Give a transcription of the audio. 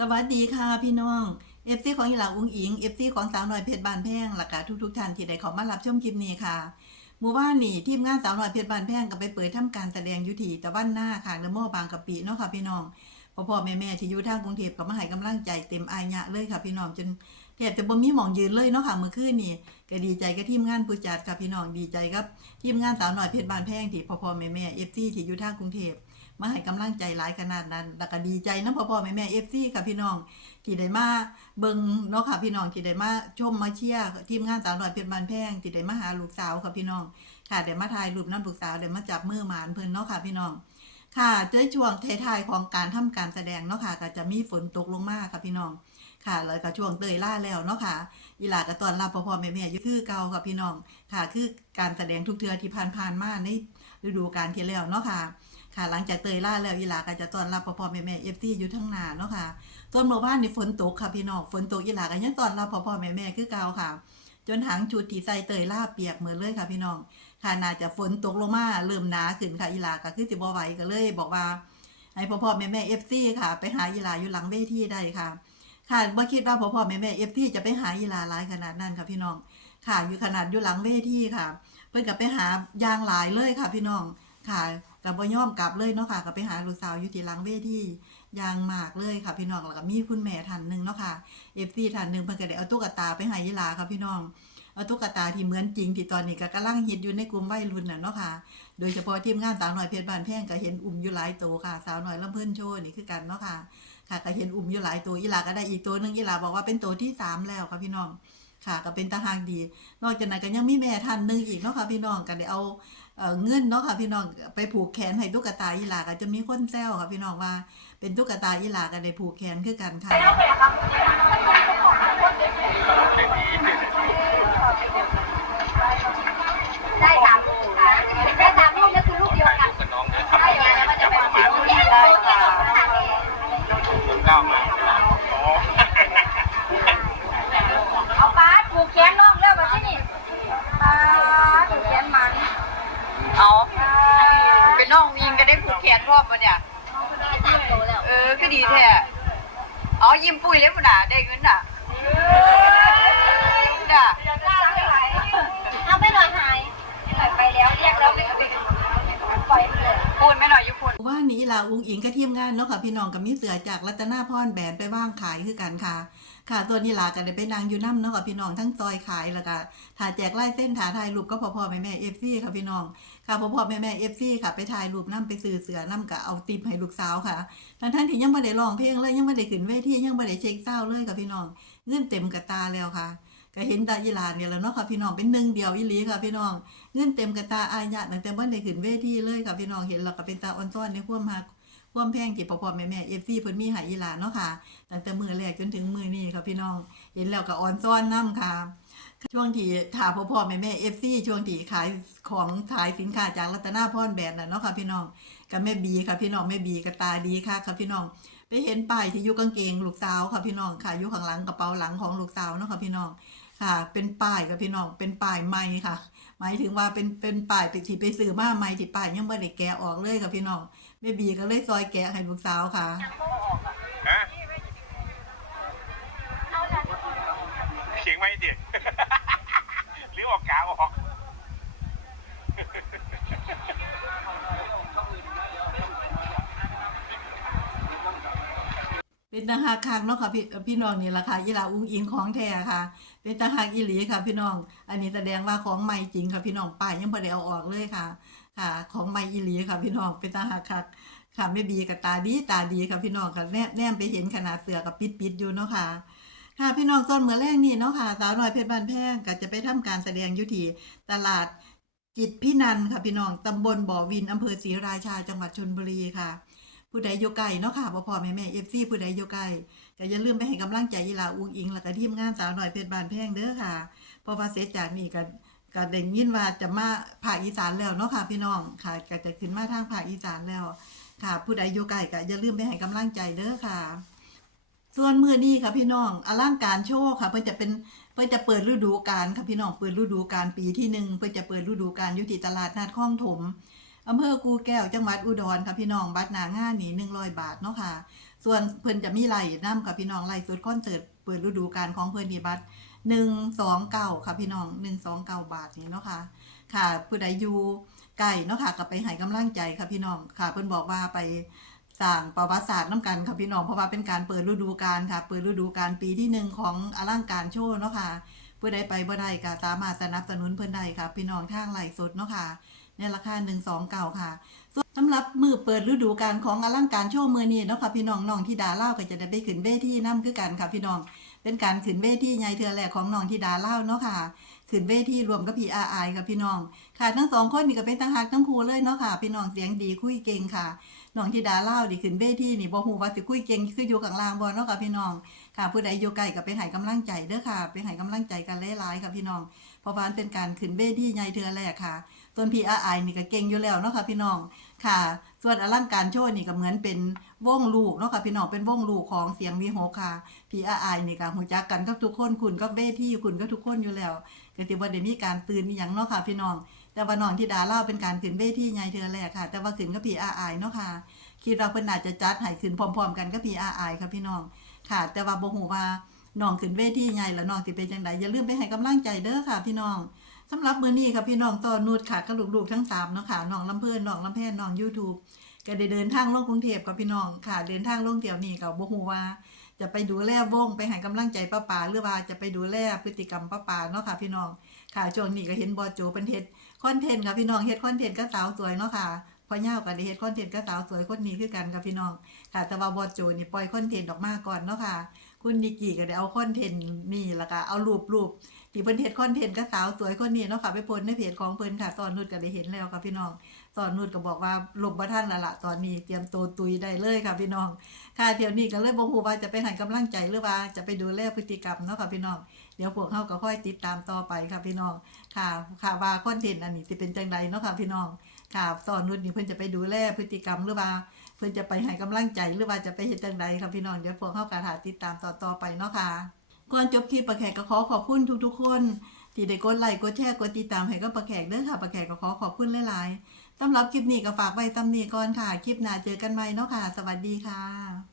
สวัสดีค่ะพี่น้องเอฟซีของอีหลาอุ้งอิงเอฟซีของสาวหน่อยเพชรบานแพงหลักกาทุกทุกๆท่านที่ได้ข้ามารับชมคลิปนี้ค่ะหมู่บ้านนี่ทีมงานสาวหน่อยเพชรบานแพงก็ไปเปิดทำการแสดงยุทีตะวันหน้าค่ะละโมบางกะปิเนาะค่ะพี่น้องพ่อพ่อแม่แม่ที่อยู่ทางกรุงเทพก็มาให้กำลังใจเต็มอายะเลยค่ะพี่น้องจนแทบจะบ่มีหมองยืนเลยเนาะค่ะเมื่อคืนนี่ก็ดีใจกับทีมงานผู้จัดค่ะพี่น้องดีใจกับทีมงานสาวหน่อยเพชรบานแพงที่พ่อพ่อแม่แม่เอฟซีที่อยู่ทางกรุงเทพ มาให้กำลังใจหลายขนาดนั้นแล้วก็ดีใจนะพ่อพ่อแม่แม่เอฟซีค่ะพี่น้องที่ได้มาเบิ่งเนาะค่ะพี่น้องที่ได้มาชมมาเชียร์ทีมงานสาวหน่อยเพชรบานแพงที่ได้มาหาลูกสาวค่ะพี่น้อง ค่ะได้มาถ่ายรูปน้ำลูกสาวได้มาจับมือหมานเพิ่นเนาะค่ะพี่น้อง ค่ะในช่วงท้ายๆของการทำการแสดงเนาะค่ะก็จะมีฝนตกลงมาค่ะพี่น้องค่ะแล้วก็ช่วงเตยล่าแล้วเนาะค่ะอีหลาก็ตอนรับพ่อพ่อแม่แม่ยู่คือเก่าค่ะพี่น้องค่ะ คือการแสดงทุกเทือที่ผ่านๆมาในฤดูกาลที่แล้วเนาะค่ะ ค่ะ หลังจากเตยล่าแล้วอีหลาก็จะต้อนรับพ่อพ่อแม่แม่เอฟซีอยู่ทั้งนาเนาะค่ะต้นเมื่อวานนี่ฝนตกค่ะพี่น้องฝนตกอีหลาก็ยังต้อนรับพ่อพ่อแม่แม่คือเก่าค่ะ จนหางชุดที่ใส่เตยล่าเปียกเหมือนเลยค่ะพี่น้องค่ะน่าจะฝนตกลงมาเริ่มหนาขึ้นค่ะอีหลาก็คือสิบ่ไหวก็เลย บอกว่าให้พ่อพ่อแม่แม่เอฟซีค่ะ ไปหาอีหลาอยู่หลังเวทีได้ค่ะค่ะบ่คิดว่าพ่อพ่อแม่แม่เอฟซีจะไปหาอีหลาหลายขนาดนั้นค่ะพี่น้องค่ะอยู่ขนาดอยู่หลังเวทีค่ะ เพิ่นก็ไปหายางหลายเลยค่ะพี่น้องค่ะ กับบ่ยอมกลับเลยเนาะค่ะก็ไปหาลูกสาวอยู่ที่หลังเวทียางมากเลยค่ะพี่น้องแล้วก็มีคุณแม่ท่านหนึ่งเนาะค่ะ FC ท่านหนึ่งเพิ่นก็ได้เอาตุ๊กตาไปให้ยีลาค่ะพี่น้องเอาตุ๊กตาที่เหมือนจริงที่ตอนนี้ก็กำลังฮิตอยู่ในกลุ่มวัยรุ่นน่ะเนาะค่ะ โดยเฉพาะทีมงานสาวหน่อยเพชรบ้านแพ่งก็เห็นอุ้มอยู่หลายตัวค่ะ สาวหน่อยลำเพิ่นโชว์นี่คือกันเนาะค่ะ ค่ะก็เห็นอุ้มอยู่หลายตัวอีหลาก็ได้อีกตัวหนึงอีหลาบอกว่าเป็นตัวที่สามแล้วค่ะพี่น้องค่ะก็เป็นตาหางดี นอกจากนั้นก็ยังมีแม่ท่านหนึงอีกเนาะค่ะพี่น้องก็ได้เอา เอ่อเงินเนาะค่ะพี่น้องไปผูกแขนให้ตุ๊กตาอีหลาก็จะมีคนแซวค่ะพี่น้องว่าเป็นตุ๊กตาอีหลากันในผูกแขนคือกันค่ะ ได้สามลูกค่ะได้สามลูกนี่คือลูกเดียวกัน กับน้องเดิน ใช่ไงแล้วมันจะเป็นสามลูกที่เลยค่ะ คนก้าวมาอ๋อ เอาป้าผูกแขนน้องเร็วแบบนี้ป้าผูกแขนมัน เอาเป็นน้องยิงก็ได้ผูกแขนรอบมาเนี่ย ได้สามตัวแล้ว เออ ก็ดีแท้เอายิ้มปุ้ยเลยมุด่าได้เงินด่ะด่าเอาไปหน่อยหายไปแล้วเรียกแล้วไม่ปล่อยไปเลย พูดไม่หน่อยยุพุนว่านี้ลาอุ้งอิงก็ทีมงานเนาะค่ะพี่น้องกับมีเสือจากรัตนาพรแบรนด์ไปว่างขายคือกันค่ะ ค่ะตัวนี้ลากันได้ไปนางอยู่น้ำเนาะค่ะพี่น้องทั้งซอยขายแล้วก็ถ่ายแจกไล่เส้นถ่ายถ่ายรูปก็พอพ่อแม่แม่เอฟซีค่ะพี่น้องค่ะพอพ่อแม่แม่เอฟซีค่ะไปถ่ายรูปน้ำไปซื้อเสือน้ำกับเอาติปให้ลูกสาวค่ะทั้งทั้งที่ยังไม่ได้ร้องเพลงเลยยังไม่ได้ขึ้นเวทียังไม่ได้เช็คเศร้าเลยค่ะพี่น้องเงื่อนเต็มกระตาแล้วค่ะ ก็เห็นตาอีหลานเนี่ยแหล้วเนาะค่ะพี่น้องเป็นหนึ่งเดียวอีหลีค่ะพี่น้องเงินเต็มกระตาอายะตั้งแต่วันได้ขึ้นเวทีเลยค่ะพี่น้องเห็นแล้วก็เป็นตาอ่อนซ้อนในควมหักควมแพงที่พ่อพอแม่แม่เอฟซีเพิ่นมีหายอีหลานเนาะค่ะตั้งแต่มือแรกจนถึงมือนี้ค่ะพี่น้องเห็นแล้วก็อ่อนซ้อนน้ำค่ะช่วงที่ถาพ่อพ่อแม่แม่เอฟซีช่วงที่ขายของขายสินค้าจากรัตนาพรแบรนด์น่ะเนาะค่ะพี่น้องกับแม่บีค่ะพี่น้องแม่บีก็ตาดีค่ะค่ะพี่น้อง ไปเห็นป้ายที่อยู่กางเกงลูกสาวค่ะพี่น้องค่ะอยู่ข้างหลังกระเป๋าหลังของลูกสาวเนาะค่ะพี่น้องค่ะ เป็นป้ายกับพี่น้องเป็นป้ายใหม่ค่ะ หมายถึงว่าเป็นเป็นป้ายที่ไปซื้อมาใหม่ที่ป้ายยังไม่ได้แกะออกเลยค่ะพี่น้องแม่บีก็เลยซอยแกะให้ลูกสาวค่ะฮะเขียงไว้ดิ หรือออกกาออก นตาหากคักเนาะค่ะพี่พี่น้องนี่ราคาอีลาอุ้งอิงของแท้ค่ะ เป็นตาหากอีหลีค่ะพี่น้อง อันนี้แสดงว่าของใหม่จริงค่ะพี่น้องป้ายยังไม่ได้เอาออกเลยค่ะ ค่ะ ของใหม่อีหลีค่ะพี่น้องเป็นตาหากคักค่ะไม่บีกับตาดีตาดีค่ะพี่น้องค่ะแนบแนมไปเห็นขนาดเสือกับปิดปิดอยู่เนาะค่ะค่ะพี่น้องต้นเมื่อแรกนี่เนาะค่ะสาวน้อยเพชรบ้านแพงก็จะไปทำการแสดงยุทีตลาดจิตพินันค่ะพี่น้องตำบลบ่อวินอำเภอศรีราชาจังหวัดชลบุรีค่ะ ผู้ใดอยู่ไกลเนาะค่ะพ่อพ่อแม่แม่เอฟซีผู้ใดอยู่ไกลก็อย่าลืมไปให้กำลังใจอีลาอุ้งอิงแล้วก็ทีมงานสาวหน้อยเพชรบานแพงเด้อค่ะพราะว่าเสร็จจากนี้ก็ก็ได้ยินว่าจะมาภาคอีสานแล้วเนาะค่ะพี่น้องค่ะก็จะขึ้นมาทางภาคอีสานแล้ว ค่ะ ผู้ใดอยู่ไกลก็อย่าลืมไปให้กำลังใจเด้อค่ะ ส่วนมือนี้ค่ะพี่น้องอลังการโชว์ค่ะเพื่อจะเป็นเพื่อจะเปิดฤดูกาลค่ะพี่น้องเปิดฤดูกาลปีที่หนึ่งเพื่อจะเปิดฤดูกาลยู่ที่ตลาดนัดคลองถม อำเภอกูแก้วจังหวัดอุดรค่ะพี่น้องบัตรหนางานนี่หนึ่งร้อยบาทเนาะค่ะ ส่วนเพิ่นจะมีไล่นํกับพี่น้องไล่สุดคอนเสิร์ตเปิดฤดูกาลของเพิ่นที่บัตร129ค่ะพี่น้อง129บาทนี่เนาะค่ะ ค่ะผู้ใดอยู่ไกลเนาะค่ะก็ไปให้กำลังใจค่ะพี่น้องค่ะ เพิ่นบอกว่าไปสร้างประวัติศาสตร์น้ำกันค่ะพี่น้องเพราะว่าเป็นการเปิดฤดูกาลค่ะ เปิดฤดูกาลปีที่หนึ่งของอลังการโชว์เนาะค่ะผู้ใดไปบ่ได้ก็สามารถสนับสนุนเพิ่นได้ค่ะ พี่น้องทางไลฟ์สดเนาะค่ะ ในราคา129ค่ะส่วนสำหรับมือเปิดฤดูกาลของอลังการโชว์มือนี้เนาะค่ะพี่น้องน้องที่ดาเล่าก็จะได้ไปขึ้นเวทีนํคือกันค่ะพี่น้อง เป็นการขึ้นเวทีใหญ่เทือแรกของน้องที่ดาเล่าเนาะค่ะขึ้นเวทีรวมกับพี่อาอายค่ะพี่น้อง ค่ะทั้งสองคนนี่ก็เป็นตั้งหักทั้งครูเลยเนาะค่ะพี่น้องเสียงดีคุยเก่งค่ะน้องธิดาเล่าดีขึ้นเวทีนี่บ่ฮู้ว่าสิคุยเก่งคืออยู่ข้างล่างบ่เนาะค่ะพี่น้องค่ะผู้ใดอยู่ไกลก็ไปให้กำลังใจเด้อค่ะ ไปให้กำลังใจกันหลายๆค่ะพี่น้องเพราะว่านเป็นการขึ้นเวทีใหญ่เทือแรกค่ะ ต้นพี่อาอนี่ก็เก่งอยู่แล้วเนาะค่ะพี่น้องค่ะ ส่วนอลังการโชว์นี่ก็เหมือนเป็นวงลูกเนาะค่ะพี่น้องเป็นวงลูกของเสียงวีโฮค่ะพี่อาอนี่ก็ฮู้จักกันกับทุกคนคุณกับเวทีคุณก็ทุกคนอยู่แล้วก็สิบ่ได้มีการตื่นอีหยังเนาะค่ะพี่น้อง แต่ว่าน้องที่ดาเล่าเป็นการขึ้นเวทีใหญ่เทือแรกค่ะ แต่ว่าขึ้นก็พีอาไอเนาะค่ะคิดว่าเพิ่นน่าจะจัดให้ขึ้นพร้อม ๆ กันก็พีอาไอค่ะพี่น้องค่ะ แต่ว่าบ่ฮู้ว่าน้องขึ้นเวทีใหญ่แล้วน้องสิเป็นจังไดอย่าลืมไปให้กำลังใจเด้อค่ะ พี่น้อง สำหรับมื้อนี้ค่ะพี่น้องตอนนูดค่ะกับลูกๆทั้งสามเนาะค่ะน้องลำเพิ่นน้องลำแพนน้อง YouTube ก็ได้เดินทางลงกรุงเทพกับพี่น้องค่ะ เดินทางลงเที่ยวนี้ก็บ่ฮู้ว่า จะไปดูแลวงไปให้กำลังใจป้าป๋าหรือว่าจะไปดูแลพฤติกรรมป้าป๋าเนาะค่ะ พี่น้องค่ะช่วงนี้ก็เห็นบอโจเป็นเฮ็ดคอนเทนต์ค่ะพี่น้องเฮ็ดคอนเทนต์ก็สาวสวยเนาะค่ะพอย่าก็ได้เฮ็ดคอนเทนต์ก็สาวสวยคนนี้คือกันค่ะพี่น้องค่ะแต่ว่าบอโจนี่ปล่อยคอนเทนต์ออกมาก่อนเนาะค่ะ คุณนิกกี้ก็ได้เอาคอนเทนต์นี่ละค่ะเอารูปรูปที่เพิ่นเฮ็ดคอนเทนต์ก็สาวสวยคนนี้เนาะค่ะไปโพสในเพจของเพิ่นค่ะตอนนุชก็ได้เห็นแล้วค่ะพี่น้องตอนนุชก็บอกว่าลบบ่ทันแล้วล่ะตอนนี้เตรียมตัวตุยได้เลยค่ะพี่น้อง ค่ะเดี๋ยวนี้ก็เลยบ่ฮู้ว่าจะไปให้กำลังใจหรือว่าจะไปดูแลพฤติกรรมเนาะค่ะพี่น้องเดี๋ยวพวกเฮาก็ค่อยติดตามต่อไปค่ะพี่น้องค่ะ ค่ะว่าคอนเทนต์อันนี้สิเป็นจังใดเนาะค่ะพี่น้องค่ะตอนนู้นนี่เพิ่นจะไปดูแลพฤติกรรมหรือว่า เพิ่นจะไปให้กำลังใจหรือว่าจะไปเห็นจังใดครับพี่น้องเดี๋ยวพวกเข้าก็หาติดตามต่อต่อไปเนาะค่ะก่อนจบคลิปประแขกก็ขอขอบคุณทุกๆ คน ที่ได้กดไลค์กดแชร์กดติดตามให้กับปะแขกเด้อค่ะประแขกก็ขอขอบคุณหลายๆสำหรับคลิปนี้ก็ฝากไว้ตำหนีก่อนค่ะ คลิปหน้าเจอกันใหม่เนาะค่ะ สวัสดีค่ะ